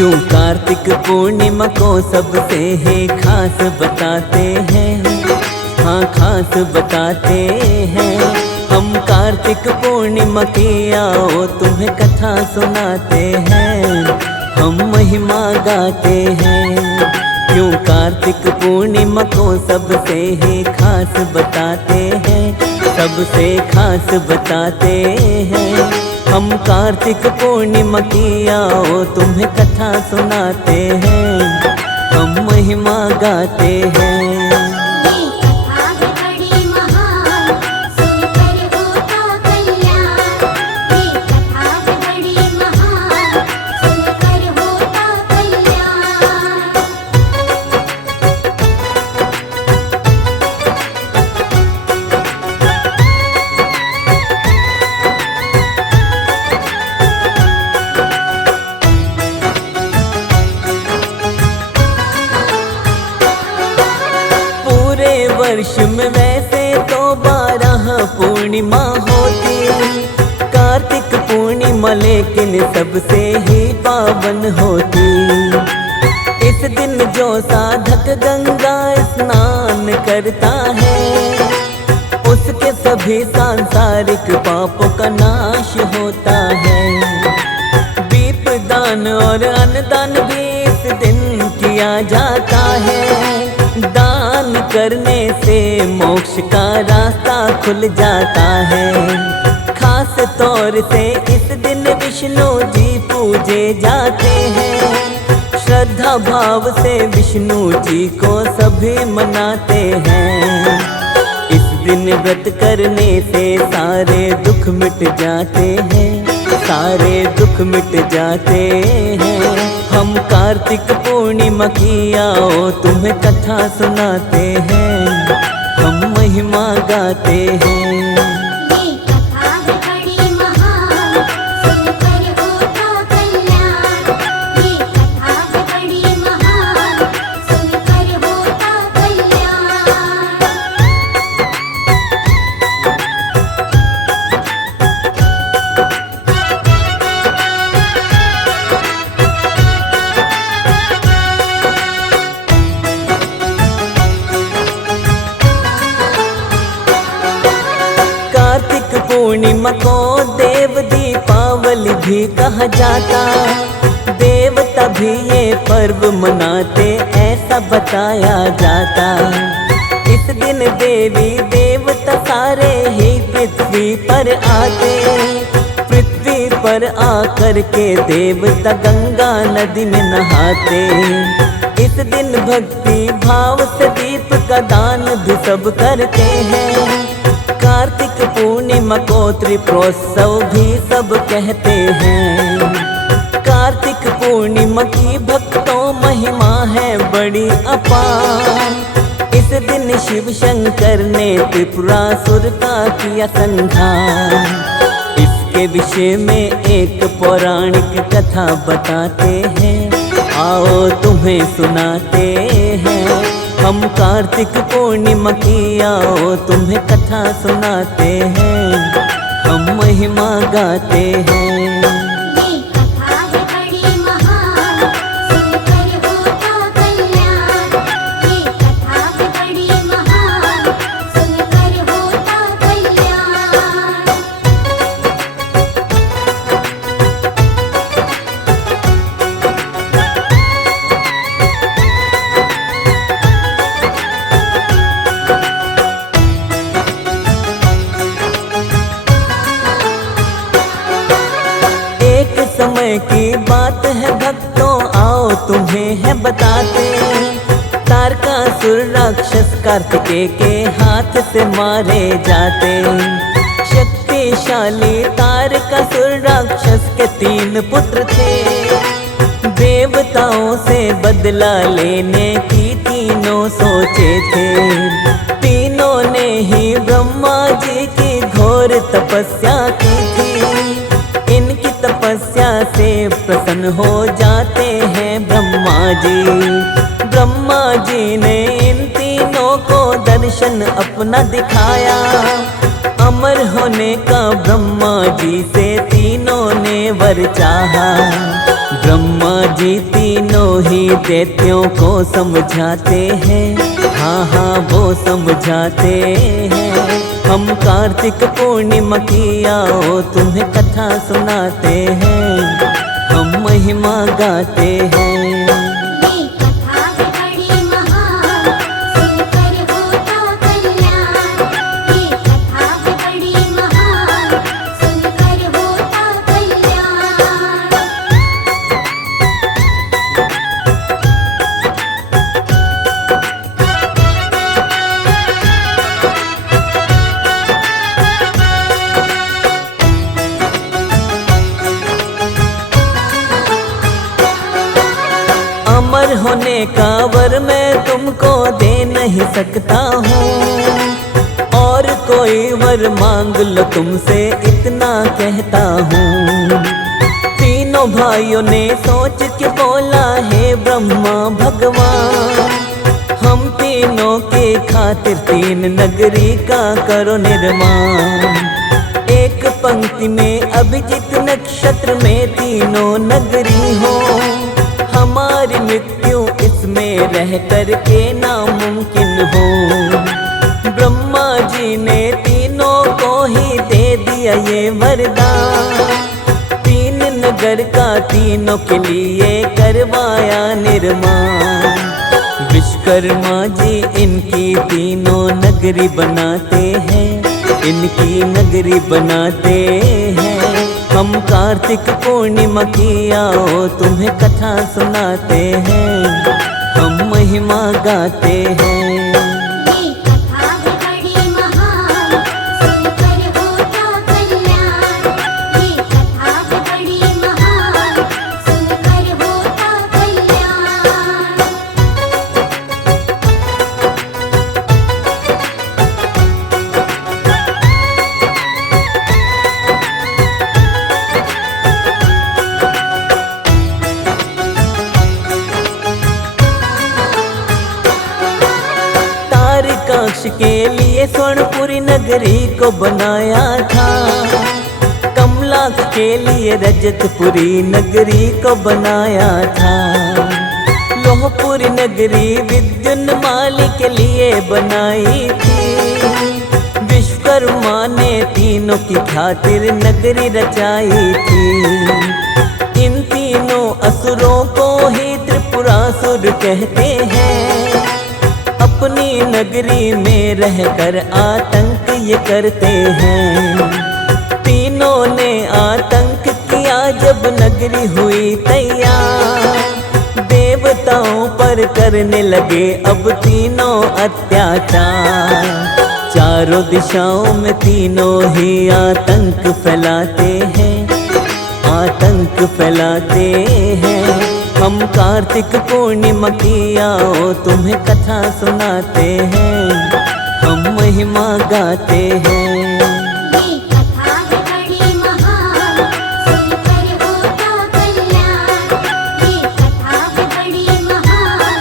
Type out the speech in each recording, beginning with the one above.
क्यों कार्तिक पूर्णिमा को सबसे है खास बताते हैं, हाँ खास बताते हैं। हम कार्तिक पूर्णिमा की आओ तुम्हें कथा सुनाते हैं, हम महिमा गाते हैं। क्यों कार्तिक पूर्णिमा को सबसे ही खास बताते हैं, सबसे खास बताते हैं। हम कार्तिक पूर्णिमा की आओ तुम्हें कथा सुनाते हैं, हम महिमा गाते हैं। वर्ष में वैसे तो 12 पूर्णिमा होती, कार्तिक पूर्णिमा लेकिन सबसे ही पावन होती। इस दिन जो साधक गंगा स्नान करता है, उसके सभी सांसारिक पापों का नाश होता है। दीप दान और अन्नदान भी इस दिन किया जाता है। दान करने से मोक्ष का रास्ता खुल जाता है। खास तौर से इस दिन विष्णु जी पूजे जाते हैं। श्रद्धा भाव से विष्णु जी को सभी मनाते हैं। इस दिन व्रत करने से सारे दुख मिट जाते हैं, सारे दुख मिट जाते हैं। हम कार्तिक पूर्णिमा की आओ तुम्हें कथा सुनाते हैं, हम महिमा गाते हैं। पूर्णिमा को देव दीपावली भी कहा जाता। देवता भी ये पर्व मनाते ऐसा बताया जाता। इस दिन देवी देवता सारे ही पृथ्वी पर आते। पृथ्वी पर आकर के देवता गंगा नदी में नहाते। इस दिन भक्ति भाव से दीप का दान भी सब करते हैं। कार्तिक पूर्णिमा को त्रिपुरोत्सव भी सब कहते हैं। कार्तिक पूर्णिमा की भक्तों महिमा है बड़ी अपार। इस दिन शिव शंकर ने त्रिपुरासुर का किया संहार। इसके विषय में एक पौराणिक कथा बताते हैं, आओ तुम्हें सुनाते हैं। हम कार्तिक पूर्णिमा की आओ तुम्हें कथा सुनाते हैं, हम महिमा गाते हैं। समय की बात है भक्तों, आओ तुम्हें है बताते। तारकासुर राक्षस कार्तिकेय के हाथ से मारे जाते। शक्तिशाली तारकासुर राक्षस के 3 पुत्र थे। देवताओं से बदला लेने की तीनों सोचे थे। तीनों ने ही ब्रह्मा जी की घोर तपस्या की थी। इनकी तपस्या से प्रसन्न हो जाते हैं ब्रह्मा जी। ब्रह्मा जी ने इन तीनों को दर्शन अपना दिखाया। अमर होने का ब्रह्मा जी से तीनों ने वर चाहा। ब्रह्मा जी तीनों ही दैत्यों को समझाते हैं, हाँ हाँ वो समझाते हैं। हम कार्तिक पूर्णिमा की आओ तुम्हें कथा सुनाते हैं, हम महिमा गाते हैं। ये कथा है बड़ी महान, सुनकर होता कल्याण। ये कथा है बड़ी महान, सुनकर होता कल्याण। अमर होने का वर मैं तुमको दे नहीं सकता हूँ, और कोई वर मांग लो तुमसे इतना कहता हूँ। तीनों भाइयों ने सोच के बोला है ब्रह्मा भगवान, हम तीनों के खातिर तीन नगरी का करो निर्माण। एक पंक्ति में अभिजीत नक्षत्र में तीनों नगरी हो, हमारी मृत्यु इसमें रह कर के नामुमकिन हो। ब्रह्मा जी ने तीनों को ही दे दिया ये वरदान, तीन नगर का तीनों के लिए करवाया निर्माण। विश्वकर्मा जी इनकी तीनों नगरी बनाते हैं, इनकी नगरी बनाते हैं। हम कार्तिक पूर्णिमा की आओ तुम्हें कथा सुनाते हैं, हम महिमा गाते हैं। ये कथा है बड़ी महान, सुनकर होता कल्याण। ये कथा है बड़ी महान, सुनकर होता कल्याण। तारकाक्ष के लिए स्वर्णपुरी नगरी को बनाया था, कमलाक्ष के लिए रजतपुरी नगरी को बनाया था। लोहपुरी नगरी विद्युन्माली के लिए बनाई थी। विश्वकर्मा ने तीनों की खातिर नगरी रचाई थी। इन तीनों असुरों को ही त्रिपुरासुर कहते हैं, अपनी नगरी में रहकर आतंक ये करते हैं। तीनों ने आतंक किया जब नगरी हुई तैयार, देवताओं पर करने लगे अब तीनों अत्याचार। चारों दिशाओं में तीनों ही आतंक फैलाते हैं, आतंक फैलाते हैं। हम कार्तिक पूर्णिमा की आओ तुम्हें कथा सुनाते हैं, हम महिमा गाते हैं। ये कथा है बड़ी महान, सुनकर होता कल्याण। ये कथा है बड़ी महान,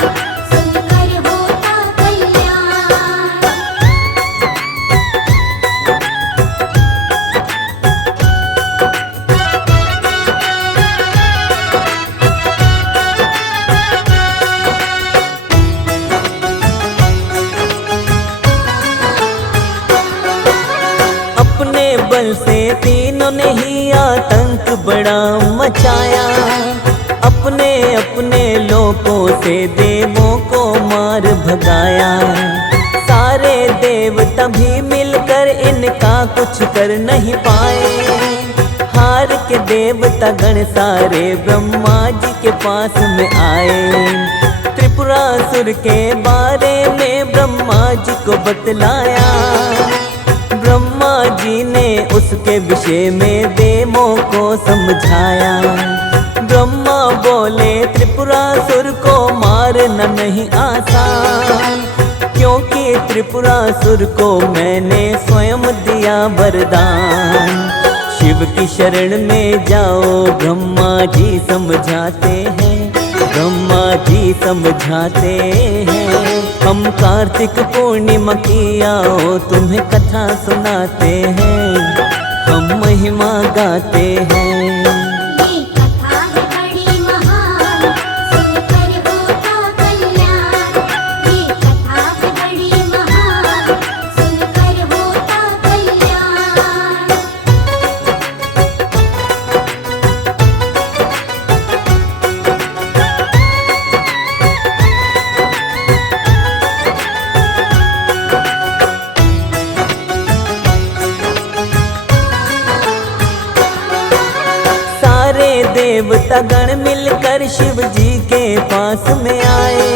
सुनकर होता कल्याण। अपने बल से तीनों ने ही आतंक बड़ा मचाया, अपने अपने लोगों से देवों को मार भगाया। सारे देवता भी मिलकर इनका कुछ कर नहीं पाए। हार के देवता गण सारे ब्रह्मा जी के पास में आए। त्रिपुरासुर के बारे में ब्रह्मा जी को बतलाया, ब्रह्मा जी ने उसके विषय में देवों को समझाया। ब्रह्मा बोले त्रिपुरासुर को मारना नहीं आसान, क्योंकि त्रिपुरासुर को मैंने स्वयं दिया वरदान। शिव की शरण में जाओ ब्रह्मा जी समझाते हैं, ब्रह्मा जी समझाते हैं। हम कार्तिक पूर्णिमा की आओ तुम्हें कथा सुनाते हैं, हम महिमा गाते हैं। ये कथा है बड़ी देवता गण मिलकर शिव जी के पास में आए।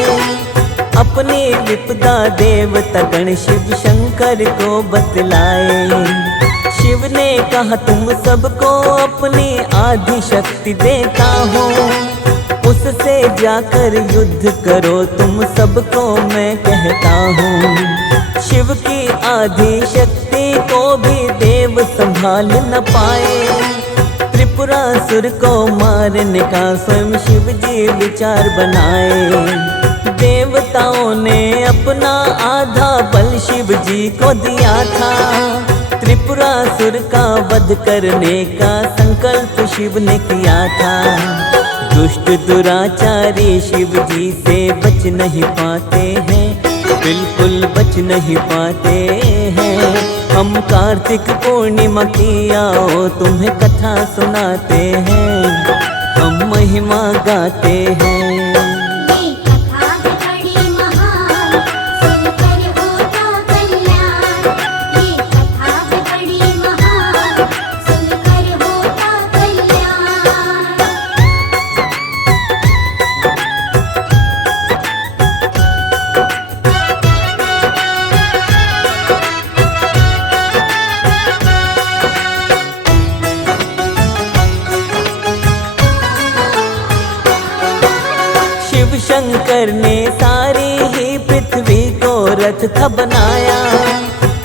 अपनी विपदा देवता गण शिव शंकर को बतलाए। शिव ने कहा तुम सबको अपनी आदि शक्ति देता हूँ, उससे जाकर युद्ध करो तुम सबको मैं कहता हूँ। शिव की आदि शक्ति को भी देव संभाल न पाए। त्रिपुरासुर को मारने का स्वयं शिव जी विचार बनाए। देवताओं ने अपना आधा बल शिव जी को दिया था। त्रिपुरासुर का वध करने का संकल्प शिव ने किया था। दुष्ट दुराचारी शिव जी से बच नहीं पाते हैं, बिल्कुल बच नहीं पाते हैं। हम कार्तिक पूर्णिमा की आओ तुम्हें कथा सुनाते हैं, हम महिमा गाते हैं। ये कथा है बड़ी महान, सुनकर होता कल्याण। ये कथा है बड़ी महान, सुनकर होता कल्याण। शिव शंकर ने सारी ही पृथ्वी को रथ था बनाया।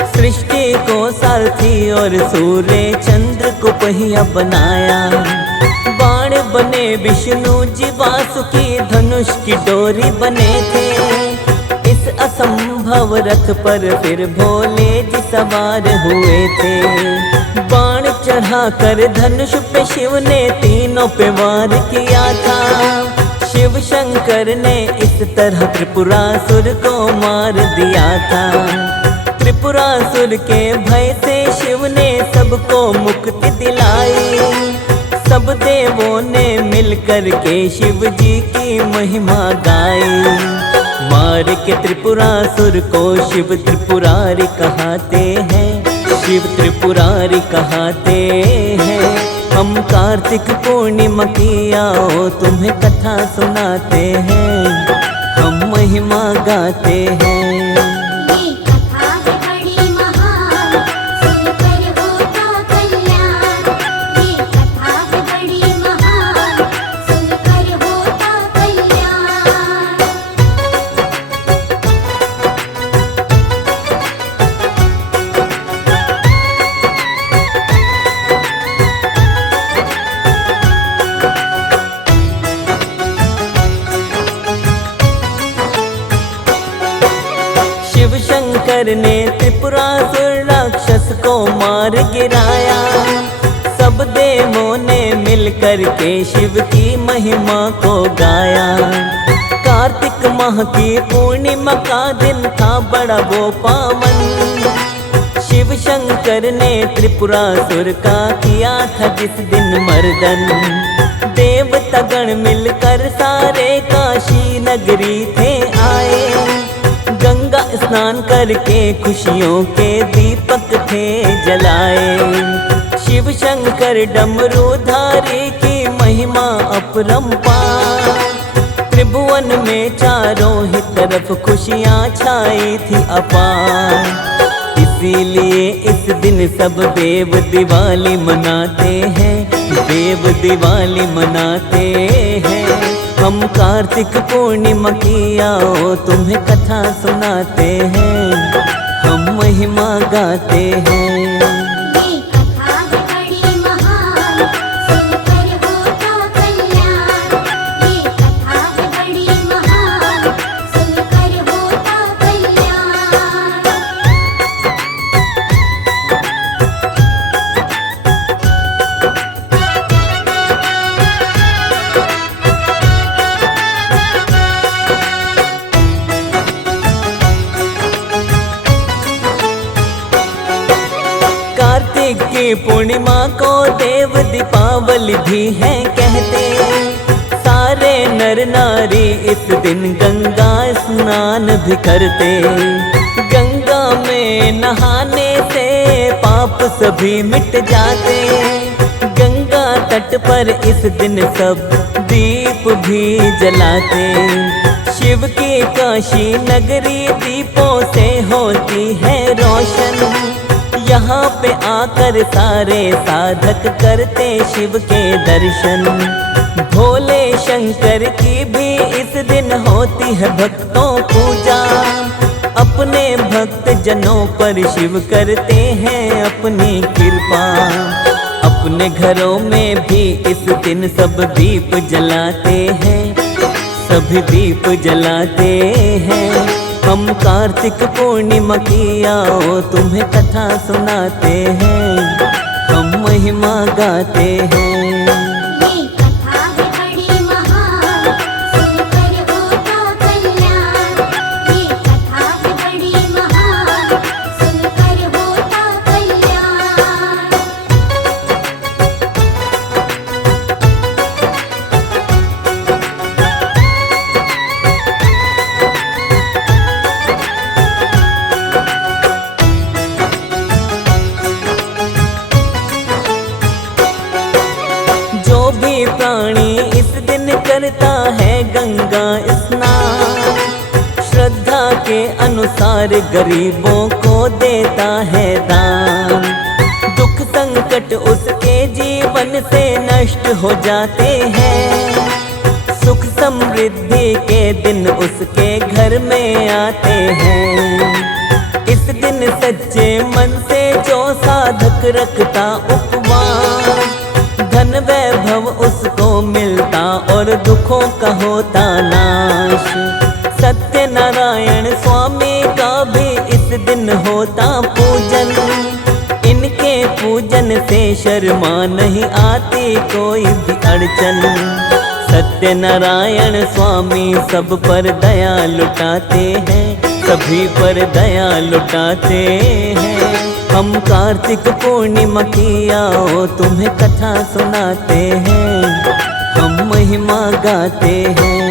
सृष्टि को सारथी और सूर्य चंद्र को पहिया बनाया। बाण बने विष्णु जी, वासुकी धनुष की डोरी बने थे। इस असंभव रथ पर फिर भोले जी सवार हुए थे। बाण चढ़ाकर धनुष पे शिव ने तीनों पे वार किया था। शिव शंकर ने इस तरह त्रिपुरासुर को मार दिया था। त्रिपुरासुर के भय से शिव ने सबको मुक्ति दिलाई। सब देवों ने मिलकर के शिव जी की महिमा गाई। मार के त्रिपुरासुर को शिव त्रिपुरारी कहते हैं, शिव त्रिपुरारी कहते हैं। हम कार्तिक पूर्णिमा की आओ तुम्हें कथा सुनाते हैं, हम महिमा गाते हैं। ये कथा है बड़ी महान, सुनकर होता कल्याण। ये कथा है बड़ी महान, सुनकर होता कल्याण। शिव शंकर ने त्रिपुरासुर राक्षस को मार गिराया। सब देवों ने मिलकर के शिव की महिमा को गाया। कार्तिक माह की पूर्णिमा का दिन था बड़ा वो पावन। शिव शंकर ने त्रिपुरासुर का किया था जिस दिन मर्दन। देवता गण मिलकर सारे काशी नगरी थे आए। गंगा स्नान करके खुशियों के दीपक थे जलाए। शिव शंकर डमरूधारी की महिमा अपरंपार। त्रिभुवन में चारों ही तरफ खुशियाँ छाई थी अपार। इसीलिए इस दिन सब देव दिवाली मनाते हैं, देव दिवाली मनाते हैं। हम कार्तिक पूर्णिमा की आओ तुम्हें कथा सुनाते हैं, हम महिमा गाते हैं। ये कथा है बड़ी महान, सुनकर होता कल्याण। ये कथा है बड़ी महान, सुनकर होता कल्याण। कार्तिक की पूर्णिमा को देव दीपावली भी है कहते। सारे नर नारी इस दिन गंगा स्नान भी करते। गंगा में नहाने से पाप सभी मिट जाते। गंगा तट पर इस दिन सब दीप भी जलाते। शिव की काशी नगरी दीपों से होती है रोशन। यहाँ पे आकर सारे साधक करते शिव के दर्शन। भोले शंकर की भी इस दिन होती है भक्तों पूजा। अपने भक्त जनों पर शिव करते हैं अपनी कृपा। अपने घरों में भी इस दिन सब दीप जलाते हैं, सभी दीप जलाते हैं। हम कार्तिक पूर्णिमा की आओ तुम्हें कथा सुनाते हैं, हम महिमा गाते हैं। ये कथा है बड़ी महान, सुनकर होता कल्याण। ये कथा है बड़ी महान, सुनकर होता कल्याण। जो भी प्राणी इस दिन करता है गंगा स्नान, श्रद्धा के अनुसार गरीबों को देता है दान। दुख संकट उसके जीवन से नष्ट हो जाते हैं। सुख समृद्धि के दिन उसके घर में आते हैं। इस दिन सच्चे मन से जो साधक रखता उपवास, धन वैभव उसको मिलता और दुखों का होता नाश। सत्यनारायण स्वामी का भी इस दिन होता पूजन। इनके पूजन से शर्मा नहीं आती कोई भी अड़चन। सत्यनारायण स्वामी सब पर दया लुटाते हैं, सभी पर दया लुटाते हैं। हम कार्तिक पूर्णिमा की आओ तुम्हें कथा सुनाते हैं, हम महिमा गाते हैं।